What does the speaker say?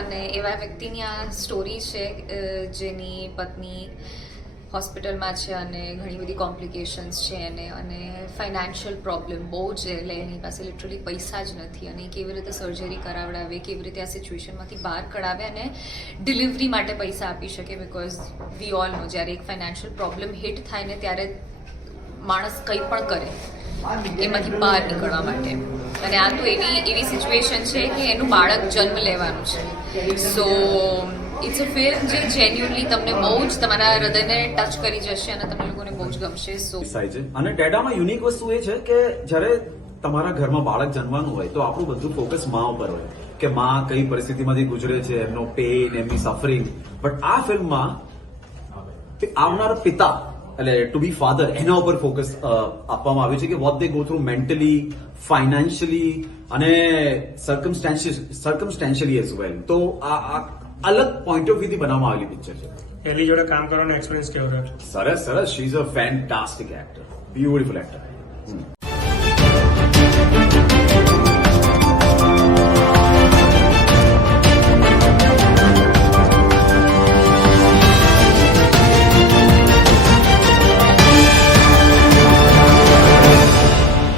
અને એવા વ્યક્તિની આ સ્ટોરી છે જેની પત્ની હોસ્પિટલમાં છે અને ઘણી બધી કોમ્પ્લિકેશન્સ છે એને, અને ફાઇનાન્શિયલ પ્રોબ્લેમ બહુ જ છે. એટલે એની પાસે લિટરલી પૈસા જ નથી અને એ કેવી રીતે સર્જરી કરાવડાવે, કેવી રીતે આ સિચ્યુએશનમાંથી બહાર કઢાવે અને ડિલિવરી માટે પૈસા આપી શકે. બિકોઝ વી ઓલ નો જ્યારે એક ફાઇનાન્શિયલ પ્રોબ્લેમ હિટ થાય ને ત્યારે માણસ કંઈ પણ કરે એમાંથી બહાર નીકળવા માટે. અને આ તો એવી સિચ્યુએશન છે કે એનું બાળક જન્મ લેવાનું છે. સો ઇટ્સ અ ફિલ્મ જે જેન્યુઅલી તમને બહુ જ તમારા હૃદયને ટચ કરી જશે અને તમને લોકોને બહુ જ ગમશે. સો અને ટેડામાં યુનિક વસ્તુ એ છે કે જ્યારે તમારા ઘરમાં બાળક જન્મવાનું હોય તો આપણું બધું ફોકસ માં ઉપર હોય કે માં કઈ પરિસ્થિતિમાંથી ગુજરે છે, એમનો પેઇન, એમની સફરિંગ. બટ આ ફિલ્મમાં આવનાર પિતા એટલે ટુ બી ફાધર એના ઉપર ફોકસ આપવામાં આવ્યું છે કે what they go through mentally, financially અને સર્કમસ્ટેન્શિયલી એઝ વેલ. તો આ અલગ પોઈન્ટ ઓફ વ્યૂથી બનાવવામાં આવેલી પિક્ચર છે. એની જોડે કામ કરવાનો એક્સપિરિયન્સ કેવો રહ્યો? સરસ. She is a fantastic actor, beautiful actor.